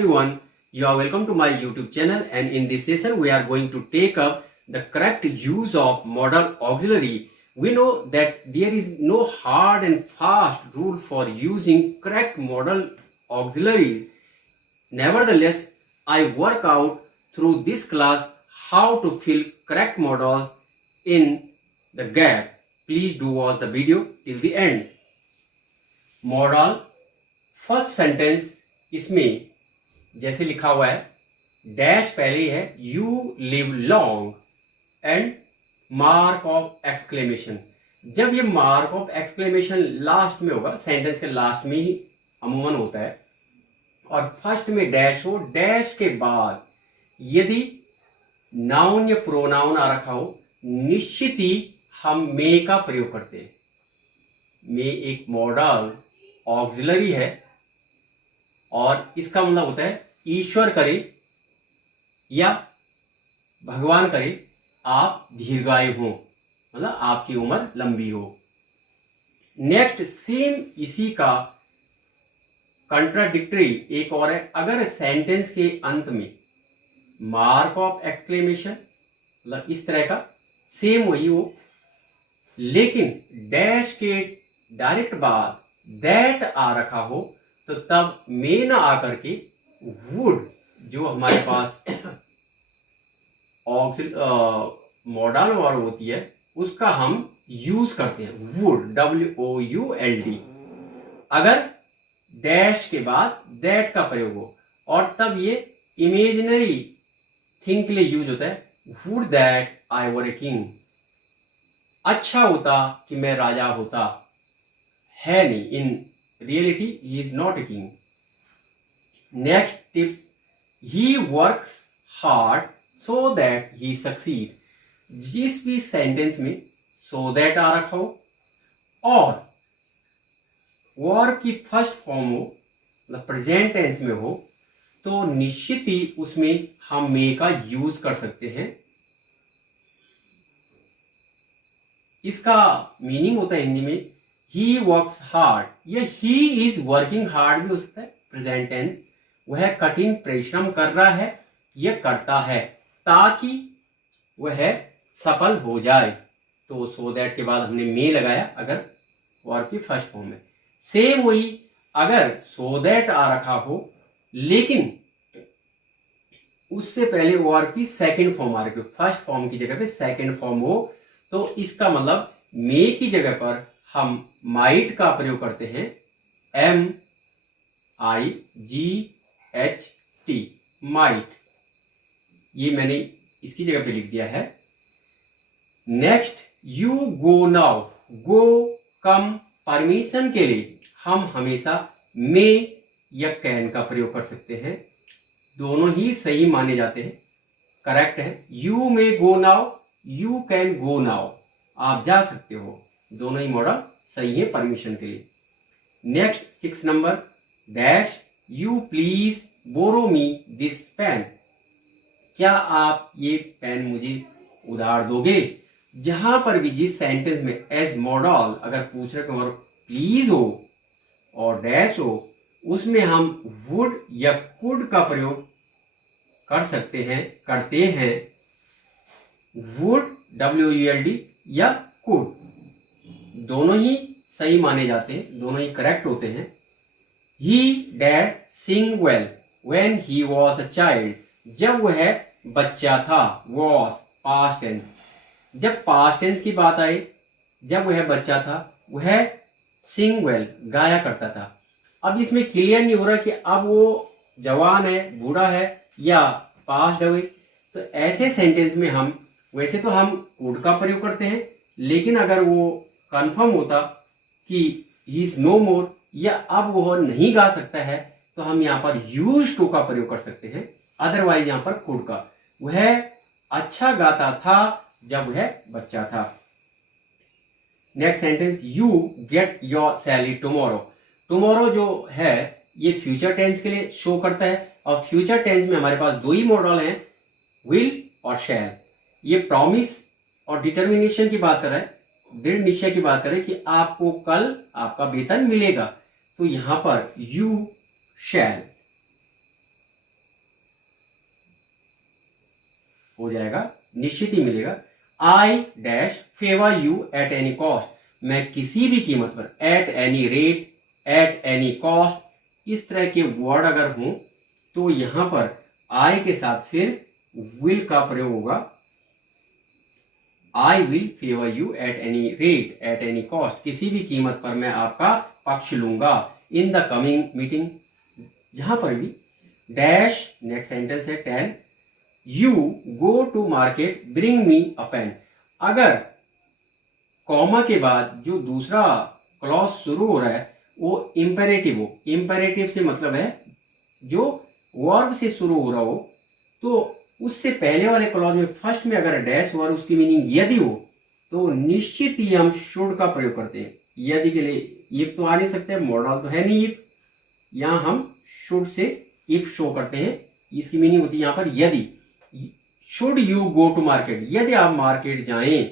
everyone, you are welcome to my YouTube channel, and in this session we are going to take up the correct use of modal auxiliary. We know that there is no hard and fast rule for using correct modal auxiliaries. Nevertheless, I work out through this class how to fill correct modals in the gap. Please do watch the video till the end. Modal first sentence इसमें जैसे लिखा हुआ है, dash पहले है, you live long and mark of exclamation. जब ये mark of exclamation last में होगा, सेंटेंस के लास्ट में ही अमूमन होता है, और फर्स्ट में डैश हो, डैश के बाद यदि नाउन या प्रोनाउन आ रखा हो, निश्चित ही हम मे का प्रयोग करते हैं. मे एक मॉडल ऑक्सिलरी है और इसका मतलब होता है ईश्वर करे या भगवान करे आप दीर्घायु हो, मतलब आपकी उम्र लंबी हो. नेक्स्ट सेम इसी का कंट्राडिक्टरी एक और है. अगर सेंटेंस के अंत में मार्क ऑफ एक्सक्लेमेशन मतलब इस तरह का सेम वही हो, लेकिन डैश के डायरेक्ट बाद दैट आ रखा हो, तो तब मे ना आकर के वुड जो हमारे पास मॉडल वर्ब होती है उसका हम यूज करते हैं, वुड, WOULD. अगर डैश के बाद दैट का प्रयोग हो, और तब ये इमेजिनरी थिंग के लिए यूज होता है, would that I were a king. अच्छा होता कि मैं राजा होता, है नहीं, इन reality he is not a king. Next tip, he works hard so that he succeed. जिस भी सेंटेंस में so that आ रखा हो और वर्ब की फर्स्ट फॉर्म हो, मतलब प्रेजेंट टेंस में हो, तो निश्चित ही उसमें हम मे का यूज कर सकते हैं. इसका मीनिंग होता है हिंदी में he works hard, या he is working hard भी हो सकता है प्रेजेंट टेंस. वह कठिन परिश्रम कर रहा है, यह करता है ताकि वह सफल हो जाए. तो सो दैट के बाद हमने मे लगाया अगर वर्ब की फर्स्ट फॉर्म में. सेम वही अगर सो दैट आ रखा हो लेकिन उससे पहले वर्ब की सेकंड फॉर्म आ रखी हो, फर्स्ट फॉर्म की जगह पे सेकंड फॉर्म हो, तो इसका मतलब मे की जगह पर हम माइट का प्रयोग करते हैं, MIGHT, माइट. ये मैंने इसकी जगह पे लिख दिया है. Next, you go now, go come permission के लिए हम हमेशा मे या कैन का प्रयोग कर सकते हैं. दोनों ही सही माने जाते हैं, करेक्ट है. You may go now, you can go now, आप जा सकते हो, दोनों ही मॉडल सही है परमिशन के लिए. Next 6 number, dash you please borrow me this pen. क्या आप ये पेन मुझे उधार दोगे. जहां पर भी जिस सेंटेंस में एज मॉडल अगर पूछ रहे और प्लीज हो और डैश हो, उसमें हम वुड या कुड का प्रयोग कर सकते हैं, करते हैं. वुड, WOULD या कुड, दोनों ही सही माने जाते हैं, दोनों ही करेक्ट होते हैं. ही dash Singh well when he was a child. जब वह बच्चा था, वॉज पास्ट टेंस. जब पास्ट टेंस की बात आई, जब वह बच्चा था, वह सिंग वेल गाया करता था. अब इसमें क्लियर नहीं हो रहा कि अब वो जवान है, बूढ़ा है या पास्ट है. तो ऐसे सेंटेंस में हम वैसे तो हम कुड का प्रयोग करते हैं, लेकिन अगर वो कंफर्म होता कि ही इज नो मोर या अब वो नहीं गा सकता है, तो हम यहाँ पर यूज टू का प्रयोग कर सकते हैं. अदरवाइज यहाँ पर कुड का. वह अच्छा गाता था जब वह बच्चा था. Next sentence, you get your salary tomorrow. Tomorrow जो है ये फ्यूचर टेंस के लिए शो करता है, और फ्यूचर टेंस में हमारे पास दो ही मॉडल हैं, विल और शैल. ये प्रॉमिस और डिटर्मिनेशन की बात कर रहा है, दृढ़ निश्चय की बात करें कि आपको कल आपका वेतन मिलेगा, तो यहां पर यू शैल. हो जाएगा, निश्चित ही मिलेगा। I dash favour you at any cost, मैं किसी भी कीमत पर, at any rate, at any cost, इस तरह के वर्ड अगर हों तो यहां पर आई के साथ फिर विल का प्रयोग होगा। I will favour you at any rate, at any cost, किसी भी कीमत पर मैं आपका पक्ष लूंगा। इन द कमिंग मीटिंग, जहां पर भी डैश, नेक्स्ट सेंटेंस है ten, you go to market bring me a pen. अगर कॉमा के बाद जो दूसरा क्लॉज शुरू हो रहा है वो इंपेरेटिव हो, इंपेरेटिव से मतलब है जो वर्ब से शुरू हो रहा हो, तो उससे पहले वाले क्लॉज में फर्स्ट में अगर डैश वर्ब उसकी मीनिंग यदि हो तो निश्चित ही हम शुड का प्रयोग करते हैं। यदि के लिए इफ तो आ नहीं सकते, मॉडल तो है नहीं इफ, यहां हम शुड से इफ शो करते हैं, इसकी मीनिंग होती है यहां पर यदि। Should you go to market, यदि आप मार्केट जाएं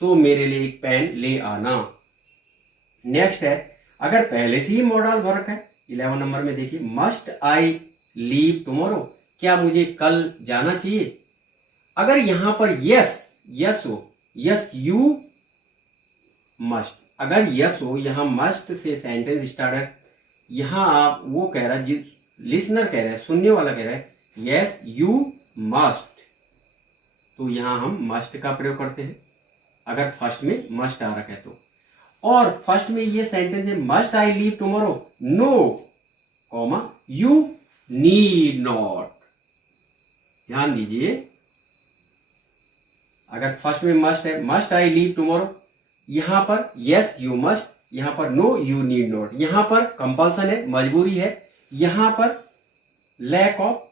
तो मेरे लिए एक पेन ले आना। नेक्स्ट है, अगर पहले से ही मॉडल वर्क है 11 नंबर में देखिए, मस्ट आई लीव टुमारो, क्या मुझे कल जाना चाहिए। अगर यहां पर यस यस हो, यस यू मस्ट, अगर यस हो, यहां मस्ट से सेंटेंस स्टार्ट है, यहां आप वो कह रहा है, लिसनर कह रहा है, सुनने वाला कह रहा है यस यू मस्ट, तो यहां हम मस्ट का प्रयोग करते हैं अगर फर्स्ट में मस्ट आ रखा है तो। और फर्स्ट में ये सेंटेंस है must I leave tomorrow, no comma you need not. ध्यान दीजिए, अगर फर्स्ट में मस्ट है, मस्ट आई लीव टुमारो, यहां पर यस यू मस्ट, यहां पर नो यू नीड नॉट, यहां पर कंपल्सन है, मजबूरी है, यहां पर लैक ऑफ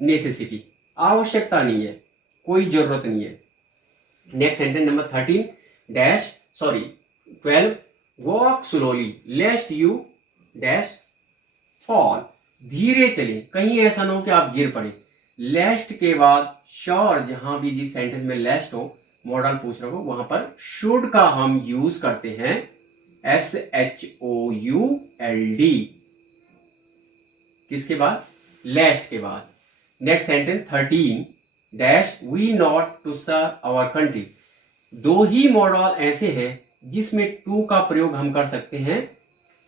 नेसेसिटी, आवश्यकता नहीं है, कोई जरूरत नहीं है। Next sentence number 13 dash 12, walk slowly लेस्ट you dash fall, धीरे चले कहीं ऐसा ना हो कि आप गिर पड़े। लेस्ट के बाद श्योर, जहां भी जिस सेंटेंस में लेस्ट हो, मॉडल पूछ रहा हो, वहां पर शुड का हम यूज करते हैं SHOULD, किसके बाद, लेस्ट के बाद। Next sentence 13 dash we not to serve our country, दो ही मॉडल ऐसे हैं जिसमें टू का प्रयोग हम कर सकते हैं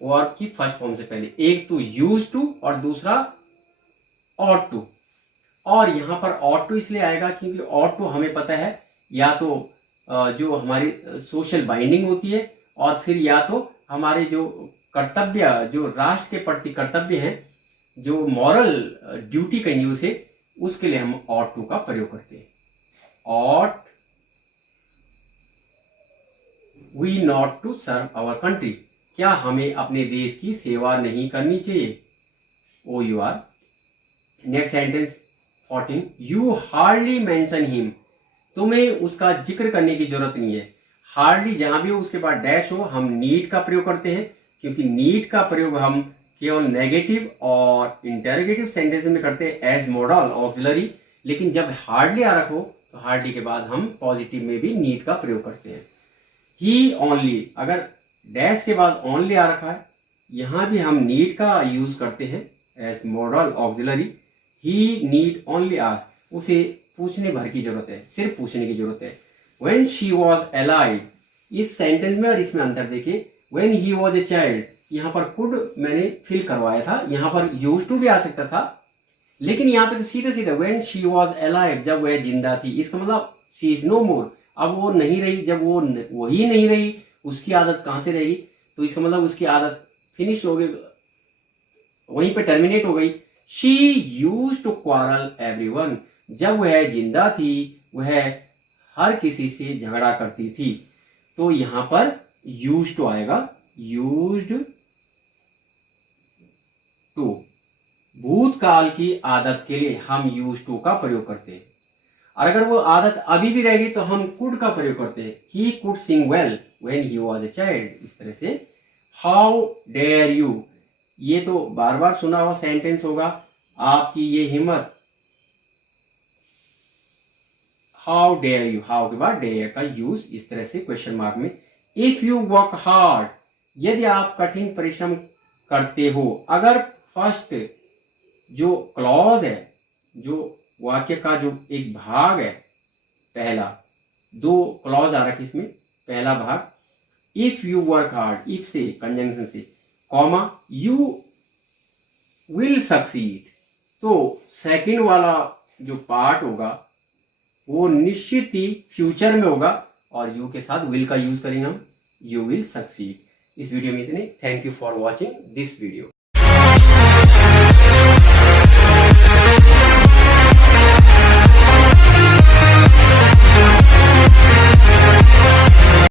वर्ब की फर्स्ट फॉर्म से पहले, एक तो यूज टू और दूसरा ऑट टू। और यहां पर ऑट टू इसलिए आएगा क्योंकि ऑट टू हमें पता है या तो जो हमारी सोशल बाइंडिंग होती है, और फिर या तो हमारे जो कर्तव्य, जो राष्ट्र के प्रति कर्तव्य है, जो मॉरल ड्यूटी कहेंगे उसे, उसके लिए हम ऑट टू का प्रयोग करते हैं। Ought we not to serve our country, क्या हमें अपने देश की सेवा नहीं करनी चाहिए, OUR। Next sentence 14 you hardly mention him, तुम्हें उसका जिक्र करने की जरूरत नहीं है। हार्डली जहां भी हो उसके बाद डैश हो, हम नीड का प्रयोग करते हैं, क्योंकि नीड का प्रयोग हम केवल नेगेटिव और इंटरोगेटिव सेंटेंस में करते हैं एज मॉडल ऑक्सिलरी, लेकिन जब हार्डली आ रखो तो हार्डली के बाद हम पॉजिटिव में भी नीड का प्रयोग करते हैं। ही ओनली, अगर डैश के बाद ओनली आ रखा है, यहां भी हम नीड का यूज करते हैं एज मॉडल ऑक्सिलरी। ही नीड ओनली आस्क, उसे पूछने भर की जरूरत है, सिर्फ पूछने की जरूरत है। व्हेन शी वॉज अलाइव, इस सेंटेंस में और इसमें अंतर देखिए, when he was a child, यहां पर कुड मैंने फिल करवाया था, यहां पर यूज टू भी आ सकता था, लेकिन यहां पे तो सीधे सीधे व्हेन शी वॉज अलाइव, जब वह जिंदा थी, इसका मतलब शी इज नो मोर, अब वो नहीं रही, जब वो वही नहीं रही उसकी आदत कहां से रहेगी, तो इसका मतलब उसकी आदत फिनिश हो गई, वहीं पे टर्मिनेट हो गई। She use to quarrel everyone, जब वह जिंदा थी वह हर किसी से झगड़ा करती थी, तो यहां पर यूज टू आएगा, यूज्ड टू। भूतकाल की आदत के लिए हम यूज टू का प्रयोग करते हैं, और अगर वो आदत अभी भी रहेगी तो हम कुड का प्रयोग करते हैं। He could sing well when he was a child, इस तरह से। हाउ डेयर यू, ये तो बार बार सुना हुआ सेंटेंस होगा, आपकी ये हिम्मत। हाउ डेयर यू, हाउ के बाद डेयर का यूज इस तरह से क्वेश्चन मार्क में। इफ यू वर्क हार्ड, यदि आप कठिन परिश्रम करते हो, अगर फर्स्ट जो क्लॉज है, जो वाक्य का जो एक भाग है, पहला, दो क्लॉज आ रखी इसमें, पहला भाग if you work hard, if से कंजंक्शन से, कॉमा यू विल सक्सीड। तो सेकंड वाला जो पार्ट होगा वो निश्चित ही फ्यूचर में होगा और यू के साथ विल का यूज करेंगे हम, यू विल सक्सीड। इस वीडियो में इतने। Thank you for watching this video.